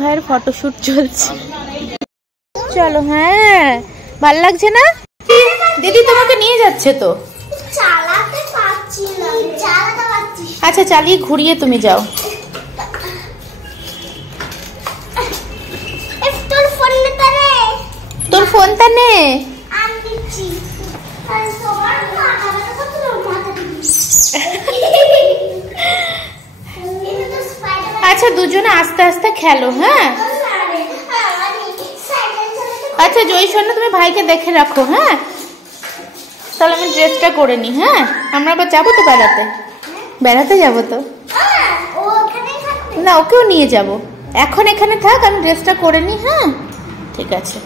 ভাইয়ের ফটোশুট চলছে। চলো। হ্যাঁ ভাল লাগছে না? দিদি তোমাকে নিয়ে যাচ্ছে তো। চালাতে পারছি না, চালাতে পারছি। আচ্ছা চালিয়ে ঘুরিয়ে তুমি যাও। তোর ফোন নিতে রে। তোর ফোনটা নে। আমি দিচ্ছি। আরে তোমার মাথাটা কত মাথা দিচ্ছি। আচ্ছা দুজনে আস্তে আস্তে খেলো। হ্যাঁ আচ্ছা জয়সোনা তুমি ভাইকে দেখে রাখো। হ্যাঁ তাহলে আমি ড্রেসটা করে নি। হ্যাঁ আমরা আবার যাবো তো বেড়াতে। বেড়াতে যাবো তো না, ওকেও নিয়ে যাব। এখন এখানে থাক, আমি ড্রেসটা করে নি। হ্যাঁ ঠিক আছে।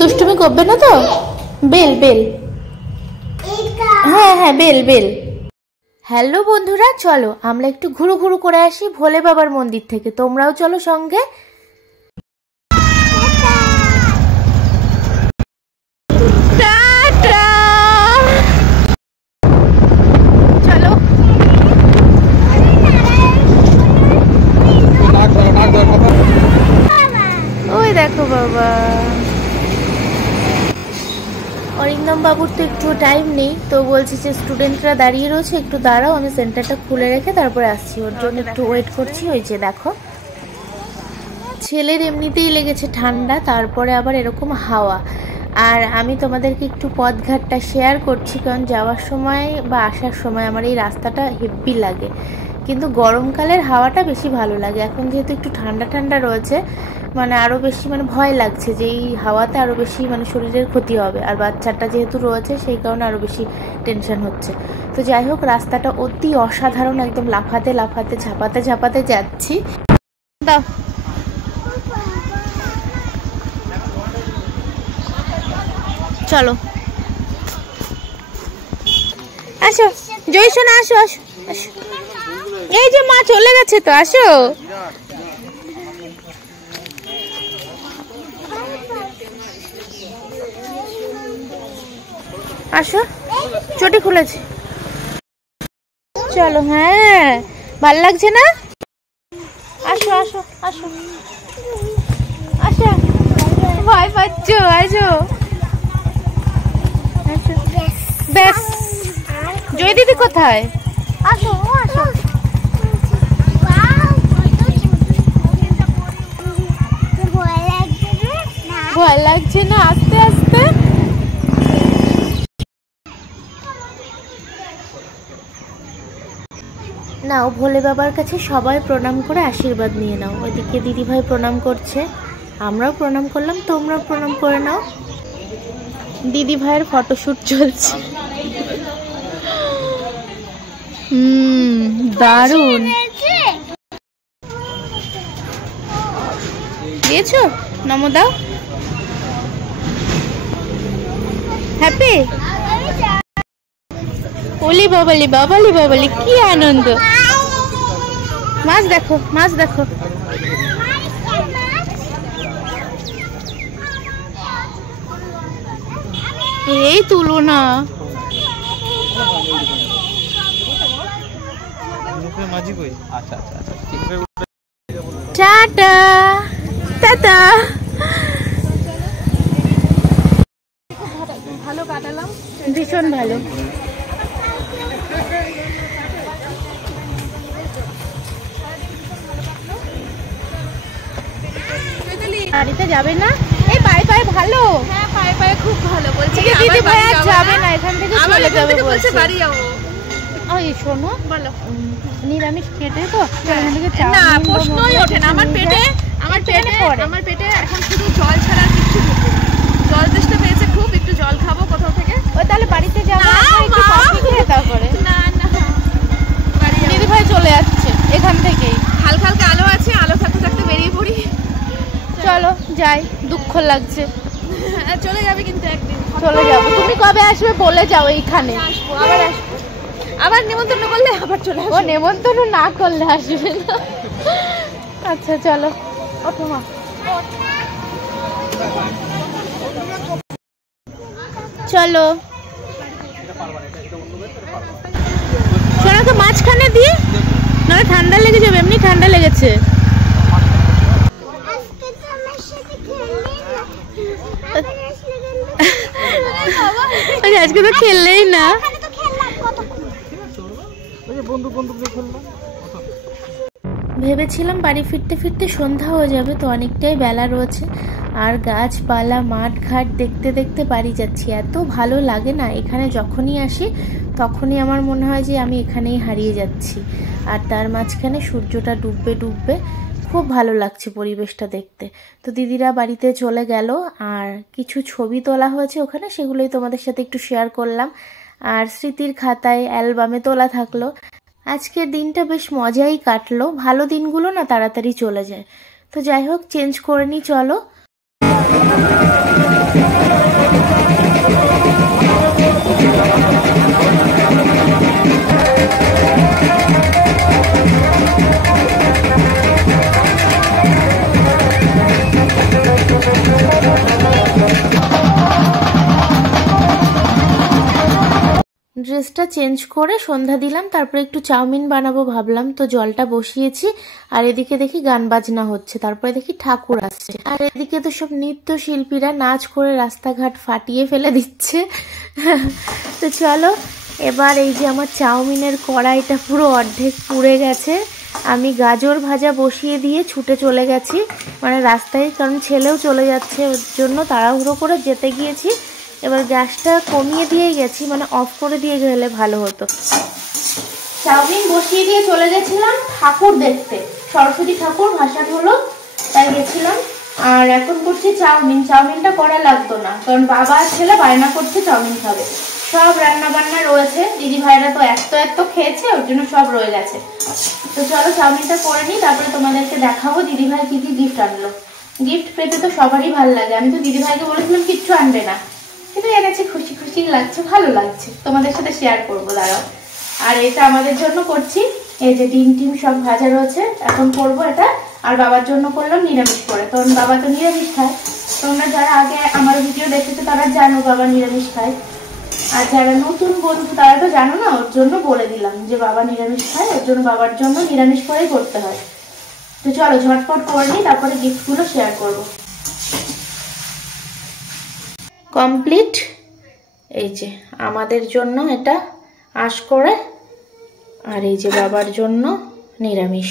দুষ্টুমি করবে না তো? বেল বেল। হ্যাঁ হ্যাঁ বেল বেল। হ্যালো বন্ধুরা, চলো আমরা একটু ঘুরু ঘুরু করে আসি ভোলে বাবার মন্দির থেকে। তোমরাও চলো সঙ্গে। চলো। ওই দেখো বাবা। অরিন্দম বাবুর তো একটু টাইম নেই, তো বলছি যে স্টুডেন্টরা দাঁড়িয়ে রয়েছে, একটু দাঁড়াও, আমি সেন্টারটা খুলে রেখে তারপরে আসছি। ওর জন্য একটু ওয়েট করছি। ওই যে দেখো ছেলের এমনিতেই লেগেছে ঠান্ডা, তারপরে আবার এরকম হাওয়া। আর আমি তোমাদেরকে একটু পথঘাটটা শেয়ার করছি, কারণ যাওয়ার সময় বা আসার সময় আমার এই রাস্তাটা হেব্বি লাগে, কিন্তু গরমকালের হাওয়াটা বেশি ভালো লাগে। এখন যেহেতু একটু ঠান্ডা ঠান্ডা রয়েছে, মানে আরও বেশি মানে ভয় লাগছে যে এই হাওয়াতে আরও বেশি মানে শরীরের ক্ষতি হবে। আর বাচ্চাটা যেহেতু রয়েছে সেই কারণে আরও বেশি টেনশন হচ্ছে। তো যাই হোক, রাস্তাটা অতি অসাধারণ, একদম লাফাতে লাফাতে ঝাপাতে ঝাপাতে যাচ্ছি। দাও চলো। আসো জয়সোনা, আসো আসো আসো। এই যে মা চলে গেছে তো, আসো। আসো, চটি খুলেছে। চলো। হ্যাঁ ভাল লাগছে না? আসো আসো আসো আসো। ভয় পাচ্ছ? আসো ব্যাস। জয় দিদি কোথায়? আসো আসো। ভয় লাগছে না? আস্তে আস্তে। নাও ভোলে বাবার কাছে সবাই প্রণাম করে আশীর্বাদ নিয়ে নাও। ওইদিকে দিদি ভাই প্রণাম করছে, আমরাও প্রণাম করলাম, তোমরাও প্রণাম করে নাও। দিদি ভাইয়ের ফটোশুট চলছে। দারুন দিয়েছো। নমো দাও। হ্যাপি। ওলি বাবালি বাবালি বাবালি, কি আনন্দ। মাছ দেখো, মাছ দেখো। এই তুলো না। Tata tata. ভালো কাটালাম, ভীষণ ভালো। বাড়িতে যাবে না? এই পায়ে পায়ে ভালো। হ্যাঁ পায়ে পায়ে খুব ভালো। বলছি দিদি ভাই আর যাবে না, এখান থেকে চলে যাবে বলছে। বাড়ি যাবো। ওই শোনো, বলো। নিরামিষ খেতে তো না প্রশ্নই ওঠে না আমার পেটে। আমার পেটে এখন শুধু জল ছাড়া কিছু ঢুকবে না। জল তেষ্টা পেয়েছে খুব, একটু জল খাবো কোথাও থেকে। ওই তাহলে বাড়িতে যাবো, একটু কফি খেয়ে তারপরে। না না বাড়ি যাবো। দিদি ভাই চলে যাচ্ছে এখান থেকেই। হালকা হালকা আলো আছে, আলো থাকতে থাকতে বেরিয়ে পড়ি। চলো যাই, দুঃখ লাগছে। চলে যাবে কিন্তু একদিন। চলে যাবো। তুমি কবে আসবে বলে যাও, এইখানে আসবো, আবার আসবো। আবার নেমন্তন্ন করলে আবার চলে আসবো। ও নেমন্তন্ন না করলে আসবে না। আচ্ছা চলো, ওঠো মা। চলো সোনাকে মাঝখানে দিয়ে, নাহলে ঠান্ডা লেগে যাবে, এমনি ঠান্ডা লেগেছে। না। ভেবেছিলাম বাড়ি ফিরতে ফিরতে সন্ধ্যা হয়ে যাবে, তো অনেকটাই বেলা রয়েছে। আর গাছপালা মাঠ ঘাট দেখতে দেখতে বাড়ি যাচ্ছি। এত ভালো লাগে না, এখানে যখনই আসি তখনই আমার মনে হয় যে আমি এখানেই হারিয়ে যাচ্ছি। আর তার মাঝখানে সূর্যটা ডুববে ডুববে, খুব ভালো লাগছে পরিবেশটা দেখতে। তো দিদিরা বাড়িতে চলে গেল, আর কিছু ছবি তোলা হয়েছে ওখানে, সেগুলোই তোমাদের সাথে একটু শেয়ার করলাম। আর স্মৃতির খাতায় অ্যালবামে তোলা থাকলো। আজকের দিনটা বেশ মজাই কাটলো। ভালো দিনগুলো না তাড়াতাড়ি চলে যায়। তো যাই হোক, চেঞ্জ করে নিই চলো। ড্রেসটা চেঞ্জ করে সন্ধ্যা দিলাম, তারপরে একটু চাউমিন বানাবো ভাবলাম। তো জলটা বসিয়েছি, আর এদিকে দেখি গান বাজনা হচ্ছে, তারপরে দেখি ঠাকুর আসছে, আর এদিকে তো সব নৃত্যশিল্পীরা নাচ করে রাস্তাঘাট ফাটিয়ে ফেলে দিচ্ছে। তো চলো, এবার এই যে আমার চাউমিনের কড়াইটা পুরো অর্ধেক পুড়ে গেছে। আমি গাজর ভাজা বসিয়ে দিয়ে ছুটে চলে গেছি মানে রাস্তায়, কারণ ছেলেও চলে যাচ্ছে, ওর জন্য তাড়াহুড়ো করে যেতে গিয়েছি। এবার গ্যাসটা কমিয়ে দিয়ে গেছি, মানে অফ করে দিয়ে গেলে ভালো হতো। চাউমিন বসিয়ে দিয়ে চলে গেছিলাম ঠাকুর দেখতে, সরস্বতী ঠাকুর ভাসান হলো, তাই গেছিলাম। আর এখন করছি চাউমিন। চাউমিনটা করা লাগতো না, কারণ বাবা আর ছেলে বায়না করছে চাউমিন খাবে। সব রান্না বান্না রয়েছে, দিদি ভাইরা তো এত খেয়েছে, ওর জন্য সব রয়ে গেছে। তো চলো চাউমিনটা করে নিই, তারপরে তোমাদেরকে দেখাবো দিদি ভাই কি কি গিফট আনলো। গিফট পেতে তো সবারই ভালো লাগে। আমি তো দিদি ভাইকে বলেছিলাম কিচ্ছু আনবে না, কিন্তু এনেছে, খুশি খুশি লাগছে, ভালো লাগছে, তোমাদের সাথে শেয়ার করবো, দাঁড়াও। আর এটা আমাদের জন্য করছি, এই যে ডিম টিম সব ভাজা রয়েছে, এখন করবো এটা। আর বাবার জন্য করলাম নিরামিষ করে, কারণ বাবা তো নিরামিষ খায়। তোমরা যারা আগে আমার ভিডিও দেখেছো তারা জানো বাবা নিরামিষ খায়, আর যারা নতুন বন্ধু তারা তো জানো না, ওর জন্য বলে দিলাম যে বাবা নিরামিষ খায়, ওর জন্য বাবার জন্য নিরামিষ করেই করতে হয়। তো চলো ঝটপট করে নিই, তারপরে গিফটগুলো শেয়ার করবো। কমপ্লিট। এই যে আমাদের জন্য এটা আঁশ করে, আর এই যে বাবার জন্য নিরামিষ।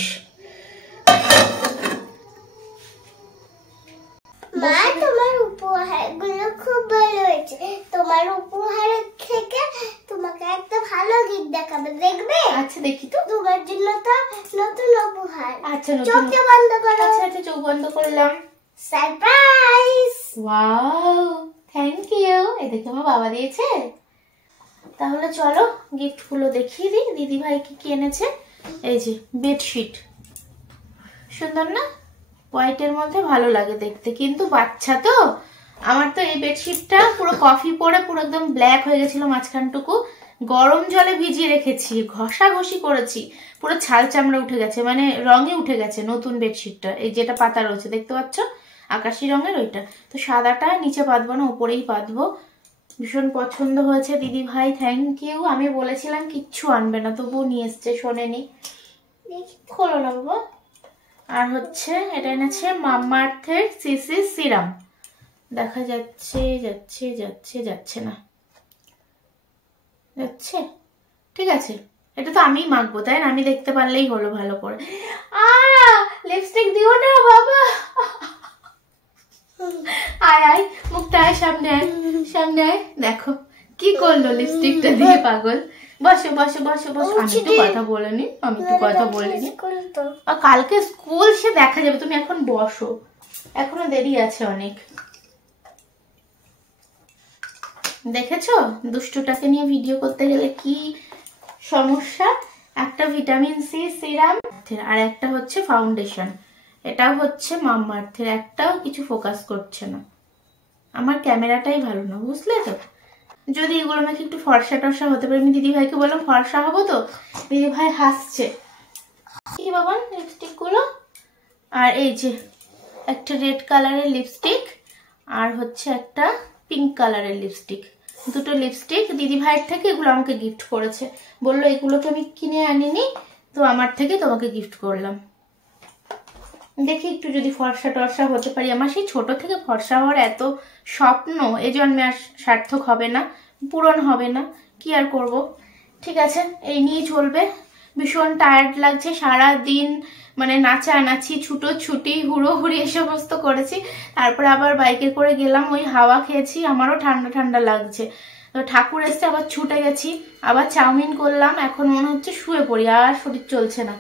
মা, তোমার উপহারগুলো খুব ভালো হয়েছে। তোমার উপহারের থেকে তোমাকে একটা ভালো গিফট দেখাবে, দেখবে? আচ্ছা দেখি তো। তোমার জন্য তো নতুন উপহার। আচ্ছা চোখটা বন্ধ করো। আচ্ছা চোখ বন্ধ করলাম। সারপ্রাইজ! Wow, thank you. এই দেখো আমার বাবা দিয়েছে। তাহলে চলো গিফটগুলো দেখিয়ে দিই দিদি ভাই কি এনেছে। এই যে বেডশিট, সুন্দর না? হোয়াইটের মধ্যে ভালো লাগে দেখতে, কিন্তু বাচ্চা তো। আমার তো এই বেডশিটটা পুরো কফি পরে পুরো একদম ব্ল্যাক হয়ে গেছিল মাঝখানটুকু। গরম জলে ভিজিয়ে রেখেছি, ঘষাঘষি করেছি, পুরো ছাল চামড়া উঠে গেছে, মানে রঙে উঠে গেছে নতুন বেডশিটটা। এই যেটা পাতা রয়েছে দেখতে পাচ্ছ, আকাশি রঙের, ওইটা। তো সাদাটা নিচে পাতবো না, উপরেই পাতবো। ভীষণ পছন্দ হয়েছে দিদি ভাই, থ্যাংক ইউ। আমি বলেছিলাম কিচ্ছু আনবে না, তবুও নিয়ে এসছে, শোনেনি। খোলো না বাবা। আর হচ্ছে এটা এনেছে মামাআর্থের সিসি সিরাম। দেখা যাচ্ছে যাচ্ছে না, যাচ্ছে, ঠিক আছে। এটা তো আমিই মাখবো, তাই না? আমি দেখতে পারলেই হলো ভালো করে। লিপস্টিক দিও না বাবা। আয় আয়, মুখটা আয়, সামনে আয়, সামনে আয়। দেখো কি করলো লিপস্টিকটা দিয়ে, পাগল। বসো বসো বসো বসো। আমি তো কথা বলিনি, আর কালকে স্কুল সে দেখা যাবে, তুমি এখন বসো, এখনো দেরি আছে অনেক। দেখেছো দুষ্টুটাকে নিয়ে ভিডিও করতে গেলে কি সমস্যা। একটা ভিটামিন সি সিরাম, আর একটা হচ্ছে ফাউন্ডেশন। এটাও হচ্ছে মামাআর্থের, একটাও কিছু ফোকাস করছে না। আমার ক্যামেরাটাই ভালো না, বুঝলে তো। যদি এগুলো আমাকে একটু ফর্সা টর্সা হতে পারে। আমি দিদি ভাইকে বললাম ফর্সা হবো, তো দিদি ভাই হাসছে। কি বাবা লিপস্টিক গুলো। আর এই যে একটা রেড কালারের লিপস্টিক, আর হচ্ছে একটা পিঙ্ক কালারের লিপস্টিক। দুটো লিপস্টিক দিদি ভাইয়ের থেকে, এগুলো আমাকে গিফট করেছে। বললো এগুলোকে আমি কিনে আনিনি, তো আমার থেকে তোমাকে গিফট করলাম। দেখি একটু যদি ফর্সা টর্সা হতে পারি। আমার সেই ছোট থেকে ফর্সা হওয়ার এত স্বপ্ন, এই জন্মে আর সার্থক হবে না, পূরণ হবে না। কি আর করব, ঠিক আছে এই নিয়ে চলবে। ভীষণ টায়ার্ড লাগছে, সারা দিন মানে নাচানাচি ছুটোছুটি হুড়োহুড়ি এ সমস্ত করেছি, তারপরে আবার বাইকে করে গেলাম, ওই হাওয়া খেয়েছি, আমারও ঠান্ডা ঠান্ডা লাগছে। তো ঠাকুর এসে আবার ছুটে গেছি, আবার চাউমিন করলাম, এখন মনে হচ্ছে শুয়ে পড়ি, আর শরীর চলছে না।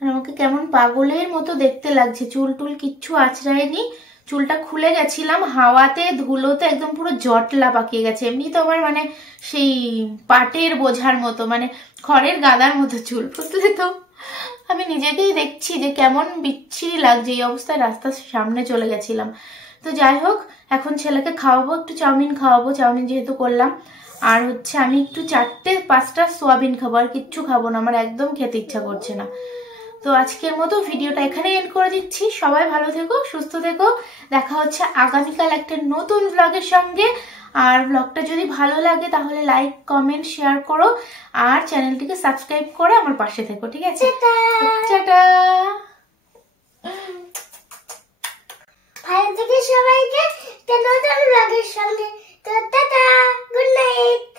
আর আমাকে কেমন পাগলের মতো দেখতে লাগছে, চুল টুল কিচ্ছু আঁচড়ায়নি, চুলটা খুলে গেছিলাম হাওয়াতে ধুলোতে একদম পুরো জটলা পাকিয়ে গেছে। এমনি তো আমার মানে সেই পাটের বোঝার মতো, মানে খড়ের গাদার মতো চুল, বুঝলে তো। আমি নিজেকেই দেখছি যে কেমন বিচ্ছিরি লাগছে, এই অবস্থায় রাস্তার সামনে চলে গেছিলাম। তো যাই হোক, এখন ছেলেকে খাওয়াবো, একটু চাউমিন খাওয়াবো, চাউমিন যেহেতু করলাম। আর হচ্ছে আমি একটু 4-5টা সোয়াবিন খাবো, আর কিচ্ছু খাবো না, আমার একদম খেতে ইচ্ছা করছে না। তো আজকের মতো ভিডিওটা এখানে এন্ড করে দিচ্ছি। সবাই ভালো থেকো, সুস্থ থেকো, দেখা হচ্ছে আগামীকাল একটা নতুন ব্লগের সঙ্গে। আর ব্লগটা যদি ভালো লাগে তাহলে লাইক কমেন্ট শেয়ার করো, আর চ্যানেলটিকে সাবস্ক্রাইব করে আমার পাশে থেকো, ঠিক আছে? টাটা। ভালো থেকে সবাইকে নতুন ব্লগের সঙ্গে। Tata, good night.